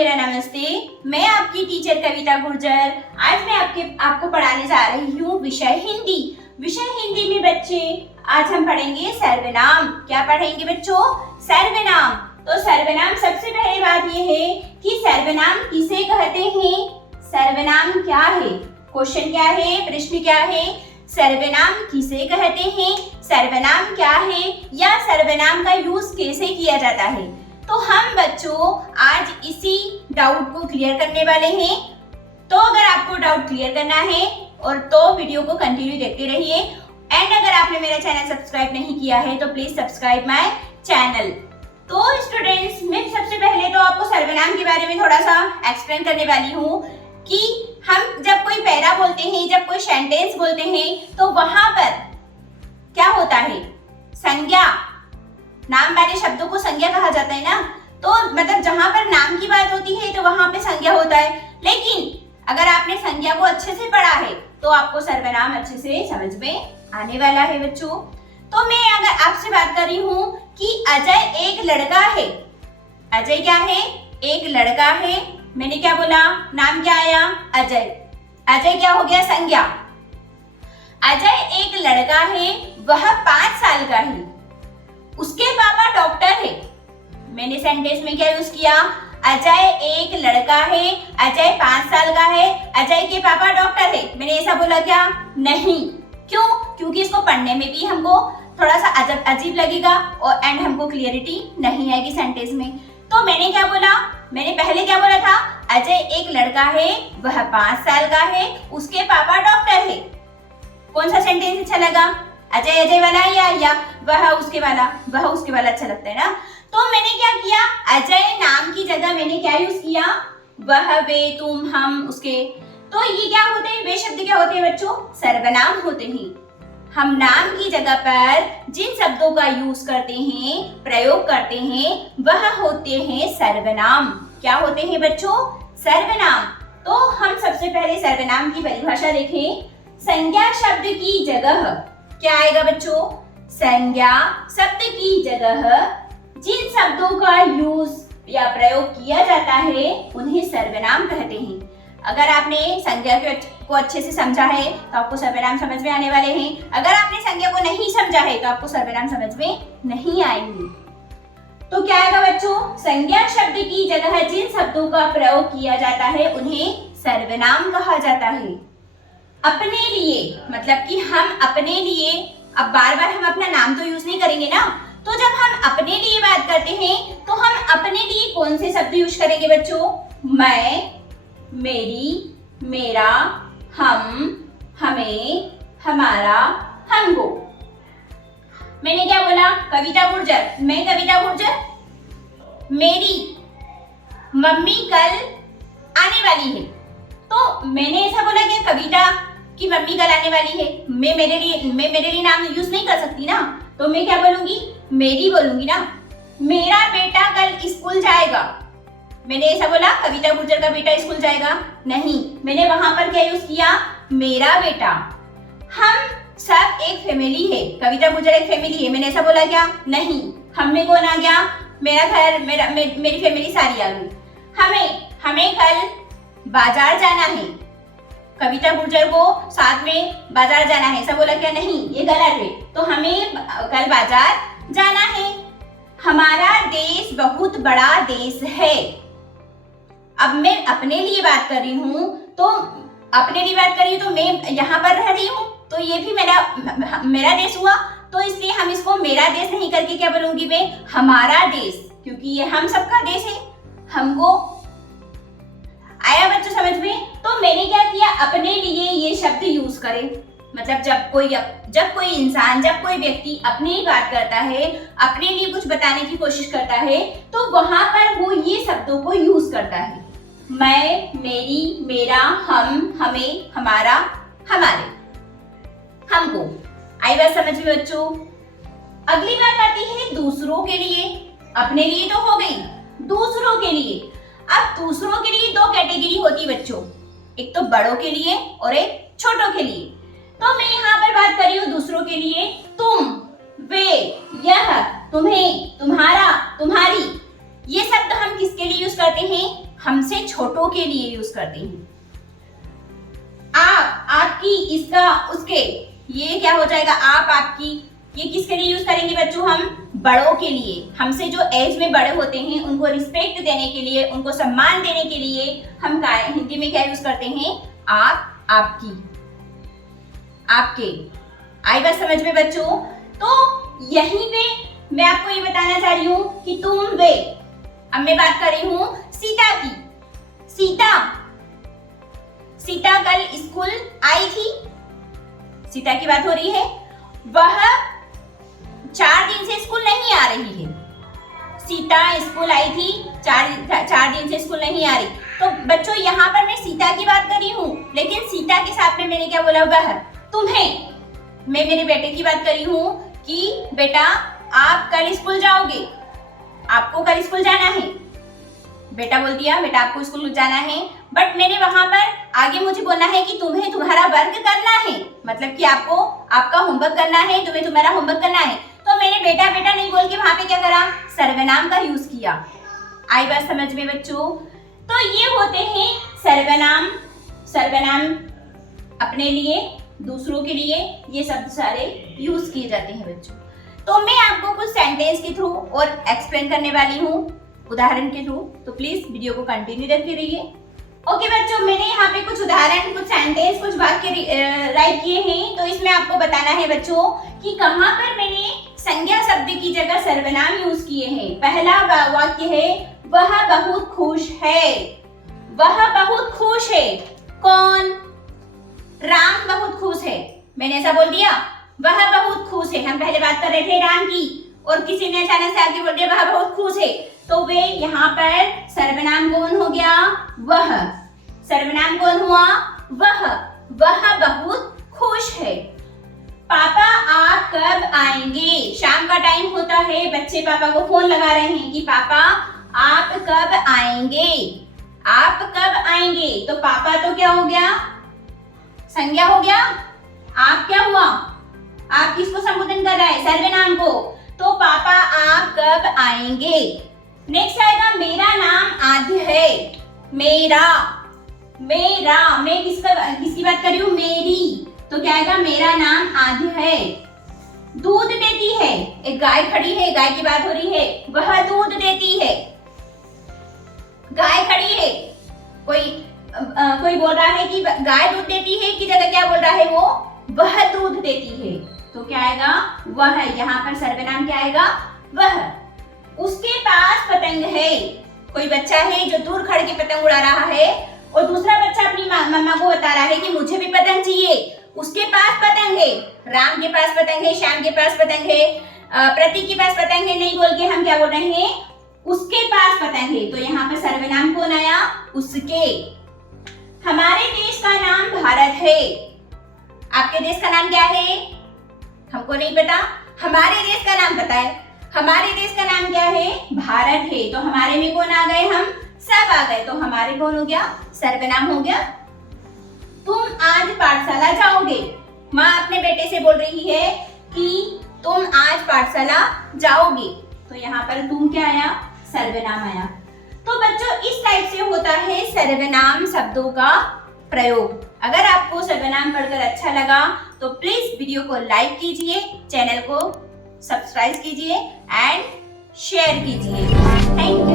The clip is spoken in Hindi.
मेरा नमस्ते। मैं आपकी टीचर कविता गुर्जर। आज मैं आपको पढ़ाने जा रही हूँ विषय हिंदी। विषय हिंदी में बच्चे आज हम पढ़ेंगे सर्वनाम। क्या पढ़ेंगे बच्चों? सर्वनाम। तो सर्वनाम, सबसे पहले बात यह है कि सर्वनाम किसे कहते हैं? सर्वनाम क्या है? क्वेश्चन क्या है, प्रश्न क्या है? सर्वनाम किसे कहते हैं, सर्वनाम क्या है, या सर्वनाम का यूज कैसे किया जाता है? तो हम बच्चों आज इसी डाउट को क्लियर करने वाले हैं। तो अगर आपको डाउट क्लियर करना है और तो वीडियो को कंटिन्यू देखते रहिए। एंड अगर आपने मेरा चैनल सब्सक्राइब नहीं किया है तो प्लीज सब्सक्राइब माय चैनल। तो स्टूडेंट्स, मैं सबसे पहले तो आपको सर्वनाम के बारे में थोड़ा सा एक्सप्लेन करने वाली हूँ कि हम जब कोई पैरा बोलते हैं, जब कोई सेंटेंस बोलते हैं, तो वहां पर क्या होता है? संज्ञा। नाम वाले शब्दों को संज्ञा कहा जाता है ना। तो मतलब जहां पर नाम की बात होती है तो वहां पे संज्ञा होता है। लेकिन अगर आपने संज्ञा को अच्छे से पढ़ा है तो आपको सर्वनाम अच्छे से समझ में आने वाला है बच्चों। तो मैं अगर आपसे बात कर रही हूँ कि अजय एक लड़का है। अजय क्या है? एक लड़का है। मैंने क्या बोला? नाम क्या आया? अजय। अजय क्या हो गया? संज्ञा। अजय एक लड़का है, वह 5 साल का है, उसके पापा डॉक्टर है। मैंने सेंटेंस में क्या यूज किया? अजय एक लड़का है, अजय 5 साल का है, अजय के पापा डॉक्टर है। मैंने ऐसा बोला क्या? नहीं। क्यों? क्योंकि इसको पढ़ने में भी हमको थोड़ा सा अजीब लगेगा और एंड हमको क्लियरिटी नहीं आएगी सेंटेंस में। तो मैंने क्या बोला? मैंने पहले क्या बोला था? अजय एक लड़का है, वह 5 साल का है, उसके पापा डॉक्टर है। कौन सा सेंटेंस अच्छा लगा? अजय अजय वाला या वह उसके वाला? वह उसके वाला अच्छा लगता है ना। तो मैंने क्या किया? अजय नाम की जगह मैंने क्या यूज किया? वह, वे, तुम, हम, उसके। तो ये क्या होते हैं? वे शब्द क्या होते हैं बच्चों? सर्वनाम होते हैं। हम नाम की जगह पर जिन शब्दों का यूज करते हैं, प्रयोग करते हैं, वह होते हैं सर्वनाम। क्या होते हैं बच्चों? सर्वनाम। तो हम सबसे पहले सर्वनाम की परिभाषा देखें। संज्ञा शब्द की जगह क्या आएगा बच्चों? संज्ञा शब्द की जगह जिन शब्दों का यूज या प्रयोग किया जाता है उन्हें सर्वनाम कहते हैं। अगर आपने संज्ञा को अच्छे से समझा है तो आपको सर्वनाम समझ में आने वाले हैं। अगर आपने संज्ञा को नहीं समझा है तो आपको सर्वनाम समझ में नहीं आएंगे। तो क्या आएगा बच्चों? संज्ञा शब्द की जगह जिन शब्दों का प्रयोग किया जाता है उन्हें सर्वनाम कहा जाता है। अपने लिए मतलब कि हम अपने लिए, अब बार बार हम अपना नाम तो यूज नहीं करेंगे ना। तो जब हम अपने लिए बात करते हैं तो हम अपने लिए कौन से शब्द यूज करेंगे बच्चों? मैं, मेरी, मेरा, हम, हमें, हमारा, हमको। मैंने क्या बोला? कविता गुर्जर। मैं कविता गुर्जर। मेरी मम्मी कल आने वाली है। तो मैंने ऐसा बोला कि कविता की मम्मी कल आने वाली है। मैं मेरे लिए नाम यूज नहीं कर सकती ना। तो मैं क्या बोलूंगी? मेरी बोलूंगी ना। मेरा बेटा कल स्कूल जाएगा। मैंने ऐसा बोला कविता गुर्जर का बेटा स्कूल जाएगा? नहीं। मैंने वहां पर क्या यूज किया? मेरा बेटा। हम सब एक फैमिली है। कविता गुर्जर एक फैमिली है। मैंने ऐसा बोला क्या? नहीं। हम में कौन आ गया? मेरा घर, मेरी फैमिली सारी आ गई। हमें कल बाजार जाना है। कविता गुर्जर को साथ में बाजार जाना है, ऐसा बोला क्या? नहीं, ये गलत है। तो हमें कल बाजार जाना है। हमारा देश बहुत बड़ा देश है। अब मैं अपने लिए बात कर रही हूँ तो मैं यहाँ पर रह रही हूँ तो ये भी मेरा देश हुआ। तो इसलिए हम इसको मेरा देश नहीं करके क्या बोलूंगी मैं? हमारा देश, क्योंकि ये हम सबका देश है। हमको आया बच्चों समझ में? तो मैंने क्या किया? अपने लिए ये शब्द यूज करें। मतलब जब कोई इंसान, जब कोई व्यक्ति अपनी ही बात करता है, अपने लिए कुछ बताने की कोशिश करता है, तो वहां पर वो ये शब्दों को यूज करता है। मैं, मेरी, मेरा, हम, हमें, हमारा, हमारे, हमको। आई बात समझ में बच्चों? अगली बात आती है दूसरों के लिए। अपने लिए तो हो गई, दूसरों के लिए। अब दूसरों के लिए 2 कैटेगरी होती है बच्चों, एक तो बड़ों के लिए और एक छोटों के लिए। तो मैं यहाँ पर बात कर रही हूँ दूसरों के लिए। तुम, वे, यह, तुम्हें, तुम्हारा, तुम्हारी, ये शब्द हम किसके लिए यूज करते हैं? हमसे छोटों के लिए यूज करते हैं। आप, आपकी, इसका, उसके, ये क्या हो जाएगा? आप, आपकी, ये किसके लिए यूज करेंगे बच्चों? हम बड़ों के लिए, हमसे जो एज में बड़े होते हैं उनको रिस्पेक्ट देने के लिए, उनको सम्मान देने के लिए हम हिंदी में क्या यूज करते हैं? आप, आपकी, आपके। आई बात समझ में बच्चों? तो यहीं पे मैं आपको ये बताना चाह रही हूँ कि तुम, वे। अब मैं बात कर रही हूँ सीता की। सीता कल स्कूल आई थी, सीता की बात हो रही है। वह 4 दिन से स्कूल नहीं आ रही है। सीता स्कूल आई थी, 4 दिन से स्कूल नहीं आ रही। तो बच्चों यहाँ पर मैं सीता की बात कर रही हूँ, लेकिन सीता के साथ में मैंने क्या बोला? वह। तुम्हें, मैं मेरे बेटे की बात कर रही हूँ कि बेटा आप कल स्कूल जाओगे, आपको कल स्कूल जाना है। बेटा बोल दिया बेटा आपको स्कूल जाना है, बट मैंने वहां पर आगे मुझे बोलना है कि तुम्हें तुम्हारा वर्क करना है, मतलब कि आपको आपका होमवर्क करना है, तुम्हें तुम्हारा होमवर्क करना है। तो मैंने बेटा बेटा नहीं बोल के वहां पे क्या करा? सर्वनाम का यूज किया। आई बात समझ में बच्चों? तो ये होते हैं सर्वनाम। सर्वनाम अपने लिए, दूसरों के लिए, ये सब सारे यूज किए जाते हैं बच्चों। तो मैं आपको कुछ सेंटेंस के थ्रू और एक्सप्लेन करने वाली हूँ, उदाहरण के थ्रू। तो प्लीज वीडियो को कंटिन्यू रखते रहिए। ओके बच्चों, मैंने यहाँ पे कुछ उदाहरण, कुछ सेंटेंस, कुछ वाक्य राइट किए हैं। तो इसमें आपको बताना है बच्चों कि कहाँ पर मैंने संज्ञा शब्द की जगह सर्वनाम यूज किए हैं। पहला वाक्य है वह बहुत खुश है। वह बहुत खुश है। कौन? राम बहुत खुश है। मैंने ऐसा बोल दिया, वह बहुत खुश है। हम पहले बात कर रहे थे राम की, और किसी ने अचानक से आके बोल दिया वह बहुत खुश है, तो वे यहाँ पर सर्वनाम कौन हो गया? वह। सर्वनाम कौन हुआ? वह। वह बहुत खुश है। पापा आप कब आएंगे? शाम का टाइम होता है, बच्चे पापा को फोन लगा रहे हैं कि पापा आप कब आएंगे? आप कब आएंगे? तो पापा तो क्या हो गया? संज्ञा हो गया। आप क्या हुआ? आप किसको संबोधन कर रहा है? सर्वनाम को। तो पापा आप कब आएंगे? नेक्स्ट आएगा मेरा नाम आद्य है। मेरा, मेरा, मैं किसकी बात कर रही हूँ? मेरी। तो क्या आएगा? मेरा नाम आद्य है। दूध देती है। एक गाय खड़ी है, गाय की बात हो रही है, वह दूध देती है। गाय खड़ी है, कोई बोल रहा है कि गाय दूध देती है की जगह क्या बोल रहा है वो? वह दूध देती है। तो क्या आएगा? वह। यहाँ पर सर्वनाम क्या आएगा? वह। उसके पास पतंग है। कोई बच्चा है जो दूर खड़ के पतंग उड़ा रहा है, और दूसरा बच्चा अपनी मम्मा को बता रहा है कि मुझे भी पतंग चाहिए। उसके पास पतंग है। राम के पास पतंग है, श्याम के पास पतंग है, प्रतीक के पास पतंग है नहीं बोल के हम क्या बोल रहे हैं? उसके पास पतंग है। तो यहाँ पर सर्वनाम कौन आया? उसके। हमारे देश का नाम भारत है। आपके देश का नाम क्या है? हमको नहीं पता, हमारे देश का नाम पता है। हमारे देश का नाम क्या है? भारत है। तो हमारे में कौन आ गए? हम सब आ गए। तो हमारे कौन हो गया? सर्वनाम हो गया। तुम आज पाठशाला जाओगे। माँ अपने बेटे से बोल रही है कि तुम आज पाठशाला जाओगे। तो यहाँ पर तुम क्या आया? सर्वनाम आया। तो बच्चों इस टाइप से होता है सर्वनाम शब्दों का प्रयोग। अगर आपको सर्वनाम पढ़कर अच्छा लगा तो प्लीज वीडियो को लाइक कीजिए, चैनल को सब्सक्राइब कीजिए एंड शेयर कीजिए। Thank you.